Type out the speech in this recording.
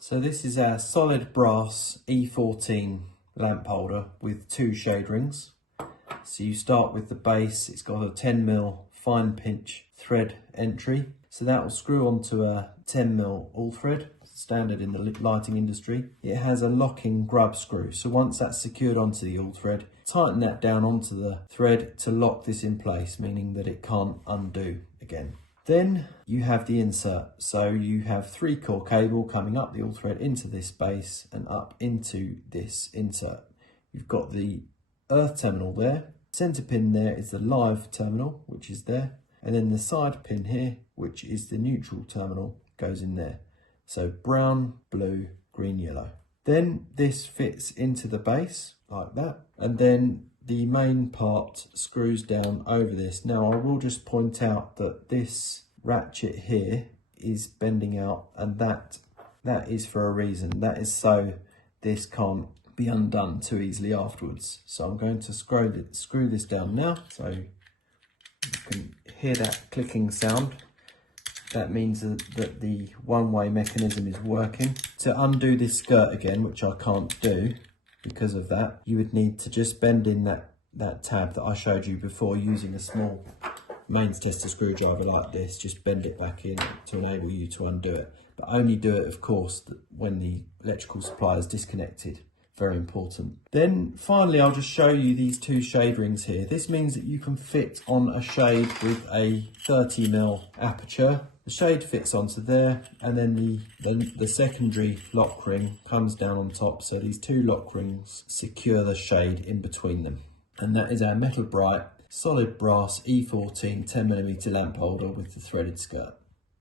So this is our solid brass E14 lamp holder with 2 shade rings. So you start with the base, it's got a 10mm fine pinch thread entry. So that will screw onto a 10mm all thread, standard in the lighting industry. It has a locking grub screw. So once that's secured onto the all thread, tighten that down onto the thread to lock this in place, meaning that it can't undo again. Then you have the insert. So you have 3-core cable coming up the all thread into this base and up into this insert. You've got the earth terminal there. Center pin there is the live terminal, which is there. And then the side pin here, which is the neutral terminal, goes in there. So brown, blue, green, yellow. Then this fits into the base like that. And then the main part screws down over this. Now I will just point out that this ratchet here is bending out, and that is for a reason. That is so this can't be undone too easily afterwards. So I'm going to screw this down now. So you can hear that clicking sound. That means that the one-way mechanism is working. To undo this skirt again, which I can't do because of that, you would need to just bend in that tab that I showed you before using a small mains tester screwdriver like this. Just bend it back in to enable you to undo it. But only do it, of course, when the electrical supply is disconnected. Very important. Then finally, I'll just show you these 2 shade rings here. This means that you can fit on a shade with a 30mm aperture. The shade fits onto there, and then the secondary lock ring comes down on top. So these 2 lock rings secure the shade in between them. And that is our Metalbrite solid brass E14 10mm lamp holder with the threaded skirt.